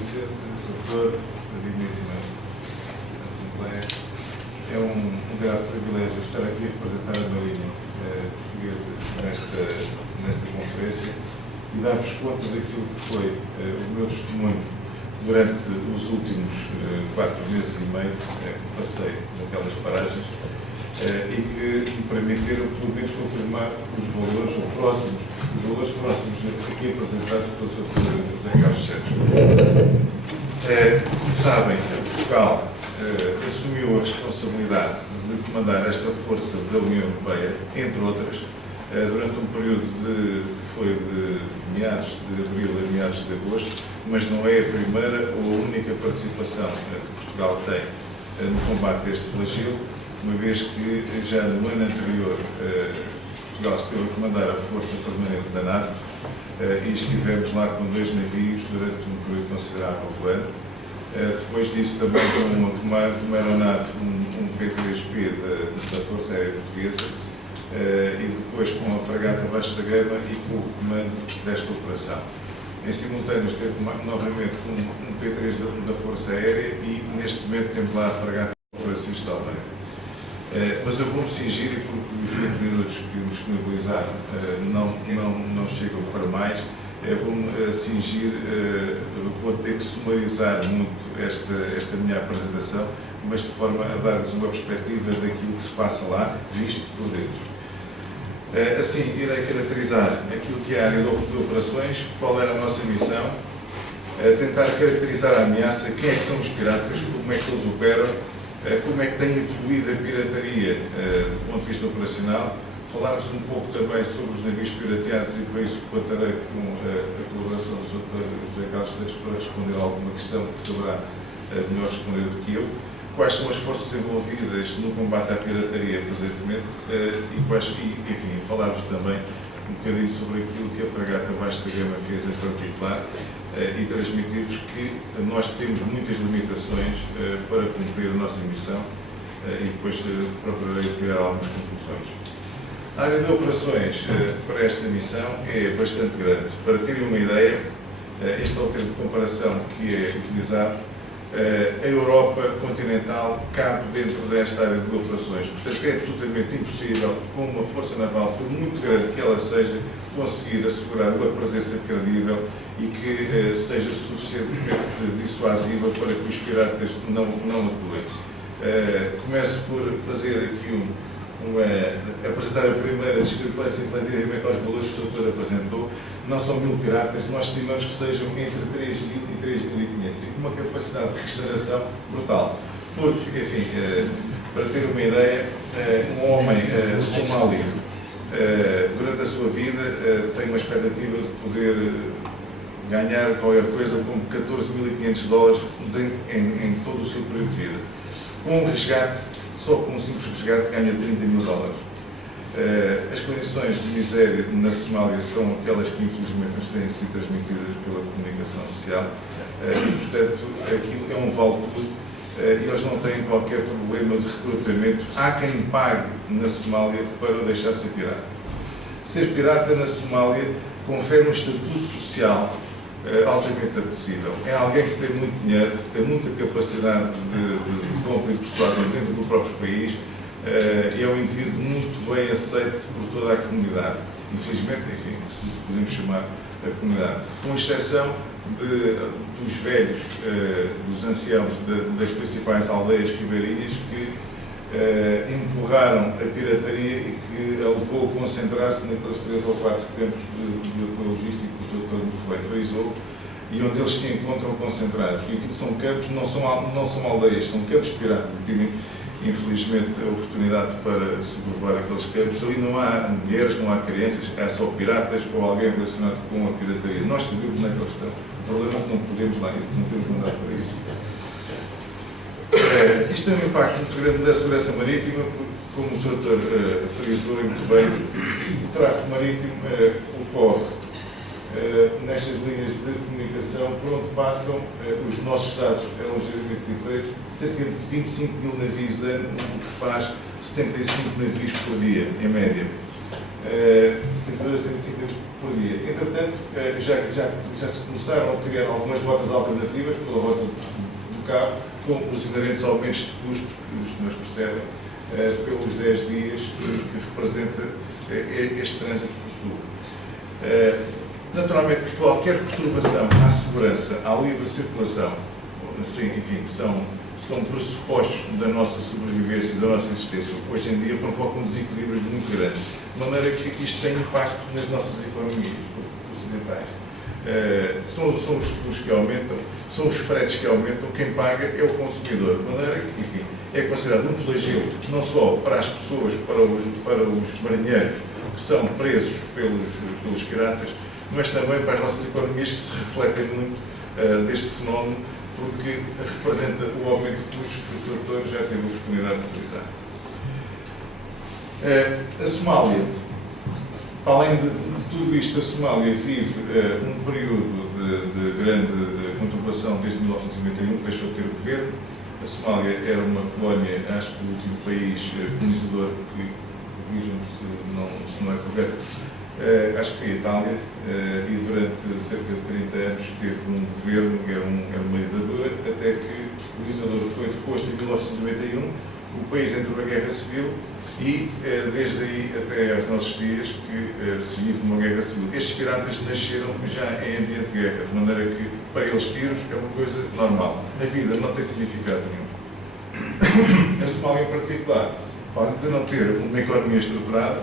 licença, Sr. Doutor, digníssima Assembleia. É um grande privilégio estar aqui a representar a Marinha Portuguesa nesta conferência e dar-vos conta daquilo que foi o meu testemunho durante os últimos 4 meses e meio que passei naquelas paragens e que me permitiram, pelo menos, confirmar os valores próximos aqui apresentados pelo Sr. José Carlos Santos. Como sabem, Portugal assumiu a responsabilidade de comandar esta força da União Europeia, entre outras, durante um período que foi de meados de abril a meados de agosto, mas não é a primeira ou a única participação que Portugal tem no combate a este flagelo, uma vez que já no ano anterior Portugal esteve a comandar a força permanente da NATO e estivemos lá com 2 navios durante um período considerável do ano. Depois disso também com uma aeronave, um P-3P da Força Aérea Portuguesa e depois com a fragata Vasco da Gama e com o comando desta operação. Em simultâneo esteve novamente um P-3 da Força Aérea e neste momento temos lá a fragata Francisco de Almeida. Mas eu vou-me cingir, e porque os 20 minutos que me disponibilizaram não chegam para mais, vou-me cingir, vou ter que sumarizar muito esta minha apresentação, mas de forma a dar-lhes uma perspectiva daquilo que se passa lá, visto por dentro. Assim, irei caracterizar aquilo que é a área de operações, qual era a nossa missão, tentar caracterizar a ameaça, quem é que são os piratas, como é que eles operam, como é que tem evoluído a pirataria do ponto de vista operacional, falar-vos um pouco também sobre os navios pirateados e para isso contarei com a colaboração do Dr. José Carlos Santos para responder a alguma questão que saberá melhor responder do que eu. Quais são as forças envolvidas no combate à pirataria presentemente e enfim, falar-vos também um bocadinho sobre aquilo que a fragata Vasco da Gama fez em particular e transmitir-vos que nós temos muitas limitações para cumprir a nossa missão e depois procurarei tirar algumas conclusões. A área de operações para esta missão é bastante grande. Para terem uma ideia, este é o termo de comparação que é utilizado. A Europa continental cabe dentro desta área de operações. Portanto, é absolutamente impossível, com uma força naval, por muito grande que ela seja, conseguir assegurar uma presença credível e que seja suficientemente dissuasiva para que os piratas não atuem. Começo por fazer aqui apresentar a primeira discrepância relativamente aos valores que o Sr. apresentou. Não são 1000 piratas, nós estimamos que sejam entre 3.000 e 3.500 e com uma capacidade de restauração brutal. Porque, enfim, para ter uma ideia, um homem somali, durante a sua vida, tem uma expectativa de poder ganhar qualquer coisa como $14.500 em todo o seu período de vida. Com um resgate, só com um simples resgate, ganha $30.000. As condições de miséria na Somália são aquelas que infelizmente nos têm sido transmitidas pela comunicação social e, portanto, aquilo é um vale-tudo e eles não têm qualquer problema de recrutamento. Há quem pague na Somália para o deixar ser pirata. Ser pirata na Somália confere um estatuto social altamente apetecível. É alguém que tem muito dinheiro, que tem muita capacidade de compra e persuasão dentro do próprio país e é um indivíduo muito bem aceito por toda a comunidade. Infelizmente, enfim, se podemos chamar a comunidade. Com exceção dos velhos, dos anciãos das principais aldeias ribeirinhas que empurraram a pirataria e que a levou a concentrar-se naqueles 3 ou 4 campos de apoio logístico que o Sr. Doutor muito bem frisou e onde eles se encontram concentrados. E aquilo são campos, não são aldeias, são campos piratas. E tive, infelizmente, a oportunidade para sobrevoar aqueles campos. Ali não há mulheres, não há crianças, há só piratas ou alguém relacionado com a pirataria. Nós sabemos onde é que eles estão. O problema é que não podemos lá ir, não podemos mandar para isso. Isto tem um impacto muito grande na segurança marítima, como o Sr. Doutor frisou muito bem. O tráfego marítimo ocorre nestas linhas de comunicação por onde passam os nossos estados, é ligeiramente diferente, cerca de 25.000 navios ano, o que faz 75 navios por dia, em média. 72 a 75 litros por dia. Entretanto, já se começaram a criar algumas rotas alternativas pela rota do cabo, com os inerentes aumentos de custos que os senhores percebem, pelos 10 dias que representa este trânsito por sul. Naturalmente, que qualquer perturbação à segurança, à livre circulação, assim, enfim, que são pressupostos da nossa sobrevivência e da nossa existência, hoje em dia provocam desequilíbrios muito grandes, de maneira que isto tem impacto nas nossas economias ocidentais. São os seguros que aumentam, são os fretes que aumentam, quem paga é o consumidor, de maneira que, enfim, é considerado um flagelo, não só para as pessoas, para os marinheiros que são presos pelos piratas, mas também para as nossas economias, que se refletem muito deste fenómeno, porque representa o aumento de custos que o Sr. Doutor já teve a oportunidade de utilizar. A Somália, para além de tudo isto, a Somália vive um período de grande conturbação desde 1991, que deixou de ter governo. A Somália era uma colónia, acho que o último país colonizador, que se não é correto, acho que foi a Itália, e durante cerca de 30 anos teve um governo, era uma ditadura, até que o ditador foi deposto em 1991, o país entrou na guerra civil e desde aí até aos nossos dias que se vive uma guerra civil. Estes piratas nasceram já em ambiente de guerra, de maneira que para eles tiros é uma coisa normal. Na vida não tem significado nenhum. A Somália em particular, de não ter uma economia estruturada,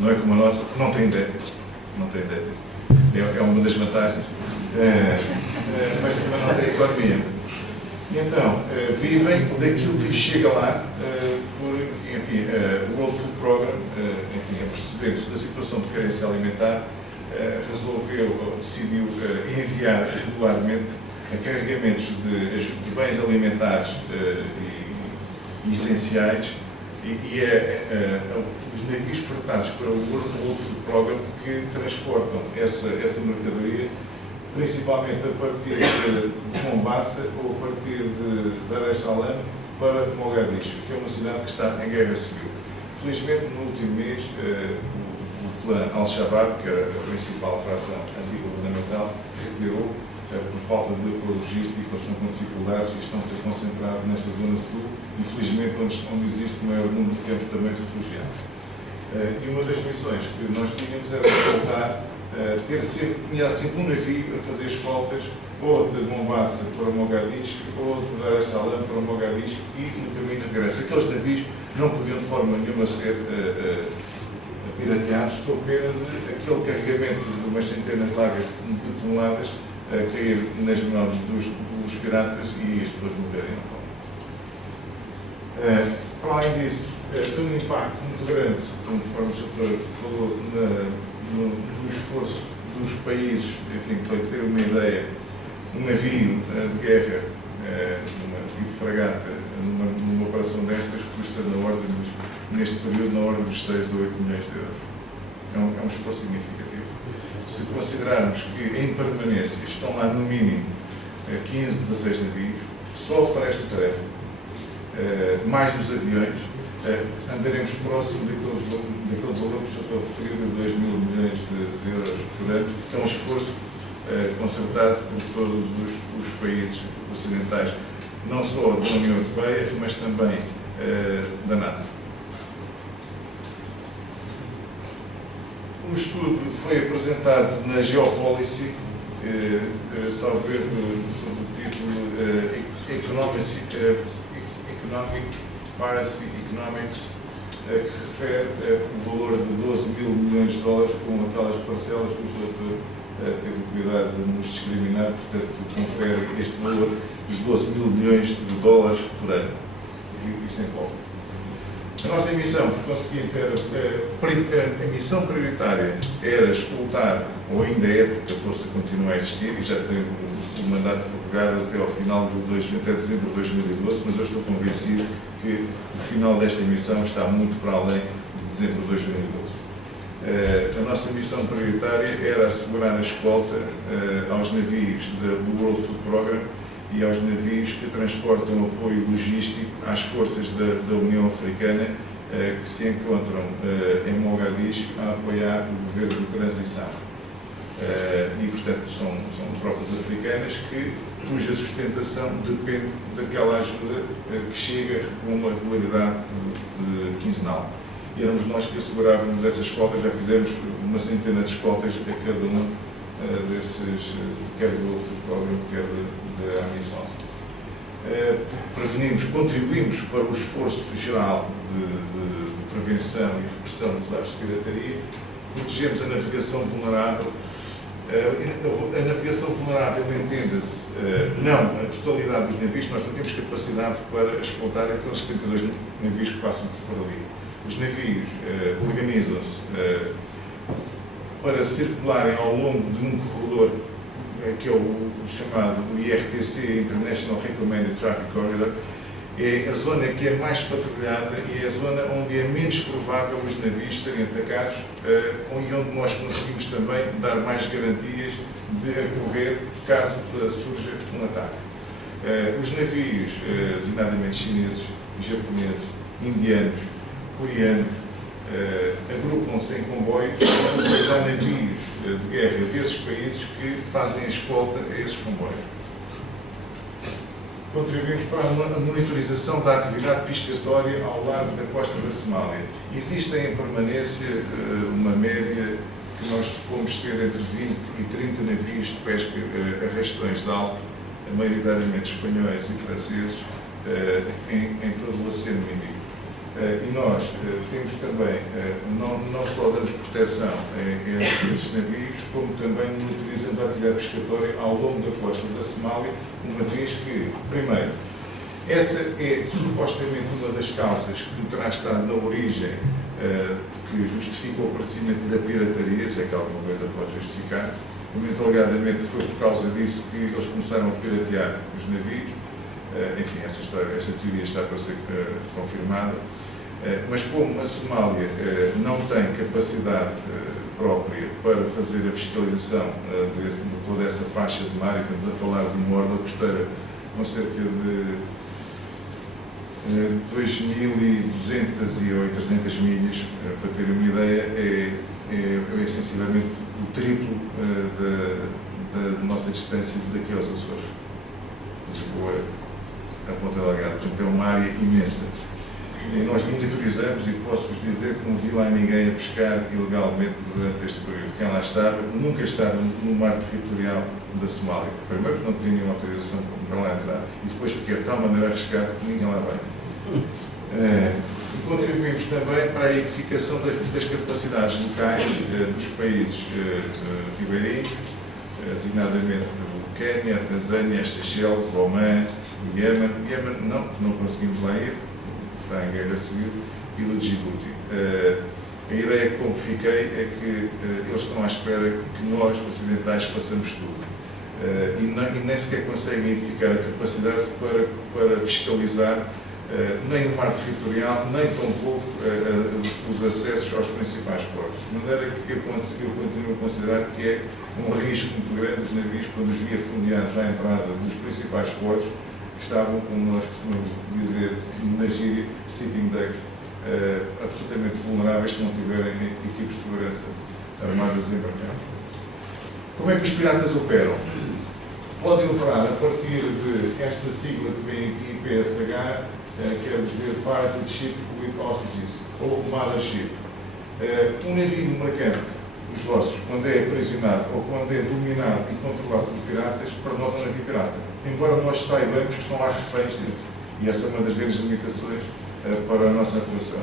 não é como a nossa, não tem déficit. Não tem déficit. É uma das vantagens. Mas também não tem economia. E então, vivem daquilo que chega lá, enfim, o World Food Program, enfim, percebendo-se da situação de carência alimentar, decidiu enviar regularmente carregamentos de bens alimentares e essenciais, e os navios fretados para o World Food Program que transportam essa mercadoria, principalmente a partir de Mombasa ou a partir de Dar es Salaam para Mogadishu, que é uma cidade que está em guerra civil. Felizmente, no último mês, o clã Al-Shabaab, que era a principal fração antigovernamental, retirou por falta de apoio logístico. Eles estão com dificuldades e estão-se a concentrar nesta zona sul, infelizmente onde existe o maior número de campos também de refugiados. E uma das missões que nós tínhamos era voltar tinha sempre um navio a fazer escoltas, ou de Mombasa para Mogadishu, ou de Dar es Salaam para Mogadishu, e no caminho de regresso. Aqueles navios não podiam de forma nenhuma ser pirateados, sob pena de aquele carregamento de umas centenas largas de toneladas cair nas mãos dos piratas e as pessoas morrerem na fome. Para além disso, tem um impacto muito grande, conforme o Sr. falou, no esforço dos países, enfim, para ter uma ideia, um navio de guerra, tipo fragata, numa operação destas, custa neste período na ordem dos 6 a 8 milhões de euros. É um esforço significativo. Se considerarmos que em permanência estão lá no mínimo 15, 16 navios, só para esta tarefa, mais dos aviões, andaremos próximo daquele valor que já estou a referir, de 2 mil milhões de euros por ano, que é um esforço concertado por todos os países ocidentais, não só da União Europeia, mas também da NATO. O estudo foi apresentado na Geopolicy, salvo erro, sob o título Economic Piracy Economics, que refere o valor de 12 mil milhões de dólares com aquelas parcelas que o Sr. teve o cuidado de nos discriminar, portanto, confere este valor dos 12 mil milhões de dólares por ano. Isto em qual? A nossa missão, por conseguinte, a missão prioritária era escoltar, ou ainda é, porque a força continua a existir e já tem o mandato prorrogado até ao final até dezembro de 2012, mas eu estou convencido que o final desta missão está muito para além de dezembro de 2012. A nossa missão prioritária era assegurar a escolta aos navios do World Food Program e aos navios que transportam apoio logístico às forças da União Africana que se encontram em Mogadiscio a apoiar o governo de transição. E, portanto, são tropas africanas cuja sustentação depende daquela ajuda que chega com uma regularidade quinzenal. E éramos nós que assegurávamos essas escoltas, já fizemos uma centena de escoltas a cada um desses, quer do programa, quer da missão. Prevenimos, contribuímos para o esforço geral de prevenção e repressão dos atos de pirataria, protegemos a navegação vulnerável. A navegação vulnerável entenda-se não a totalidade dos navios, nós não temos capacidade para escoltar aqueles 72 navios que passam por ali. Os navios organizam-se para circularem ao longo de um corredor que é o chamado IRTC, International Recommended Traffic Corridor. É a zona que é mais patrulhada e é a zona onde é menos provável os navios serem atacados e onde nós conseguimos também dar mais garantias de acorrer caso surja um ataque. Os navios, designadamente chineses, japoneses, indianos, coreanos, agrupam-se em comboios, depois há navios de guerra desses países que fazem a escolta a esses comboios. Contribuímos para a monitorização da atividade pescatória ao largo da costa da Somália. Existem em permanência uma média que nós supomos ser entre 20 e 30 navios de pesca arrastões de alto, maioritariamente espanhóis e franceses, em todo o Oceano Índico. E nós temos também, não só damos proteção a esses navios, como também monitorizamos a atividade pescatória ao longo da costa da Somália, uma vez que, primeiro, essa é supostamente uma das causas que terá estado na origem que justifica o aparecimento da pirataria, se é que alguma coisa pode justificar, mas alegadamente foi por causa disso que eles começaram a piratear os navios. Enfim, essa teoria está para ser confirmada. Mas como a Somália não tem capacidade própria para fazer a fiscalização de toda essa faixa de mar, e estamos a falar de uma orla costeira com cerca de 2.200 ou 300 milhas, para ter uma ideia, é sensivelmente o triplo da nossa distância daqui aos Açores, de Lisboa a Ponta Delgada. Portanto, é uma área imensa. E nós monitorizamos e posso-vos dizer que não vi lá ninguém a pescar ilegalmente durante este período. Quem lá estava, nunca estava no mar territorial da Somália. Primeiro porque não tinha nenhuma autorização para lá entrar e depois porque é de tal maneira arriscado que ninguém lá vai. Contribuímos também para a edificação das capacidades locais dos países ribeirinhos, designadamente o Quênia, a Tanzânia, as Seychelles, o Oman, o Iémen. O Iémen não conseguimos lá ir, está em guerra civil, e do Djibouti. A ideia com que fiquei é que eles estão à espera que nós, ocidentais, façamos tudo. E nem sequer conseguem identificar a capacidade para fiscalizar nem o mar territorial, nem tampouco os acessos aos principais portos. De maneira que eu continuo a considerar que é um risco muito grande os navios, quando os via fundeados à entrada dos principais portos, que estavam, como nós costumamos dizer na gíria, sitting duck, absolutamente vulneráveis se não tiverem equipes de segurança armadas e embarcados. Como é que os piratas operam? Podem operar a partir de esta sigla que vem aqui, PSH, quer dizer Pirated Ship with Hostages, ou Mothership. Um navio mercante, os vossos, quando é aprisionado ou quando é dominado e controlado por piratas, para nós é um navio pirata. Embora nós saibamos que estão lá reféns dentro. E essa é uma das grandes limitações para a nossa atuação.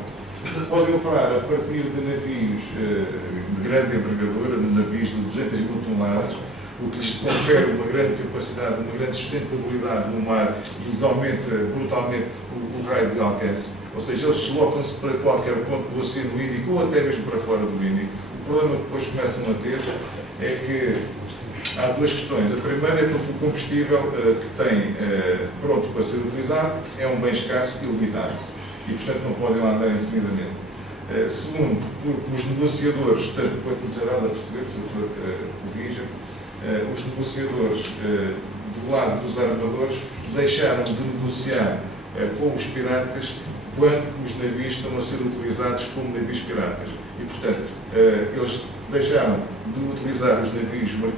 Podem operar a partir de navios de grande envergadura, de navios de 200 mil toneladas, o que lhes confere uma grande capacidade, uma grande sustentabilidade no mar e lhes aumenta brutalmente o raio de alcance. Ou seja, eles deslocam-se para qualquer ponto do Oceano Índico ou até mesmo para fora do Índico. O problema que depois começam a ter é que há duas questões. A primeira é porque o combustível que têm pronto para ser utilizado é um bem escasso e limitado. E, portanto, não podem lá andar indefinidamente. Segundo, porque os negociadores, tanto quanto nos é dado a perceber, o Sr. corrija, os negociadores do lado dos armadores deixaram de negociar com os piratas quando os navios estão a ser utilizados como navios piratas. E, portanto, eles deixaram de utilizar os navios marcados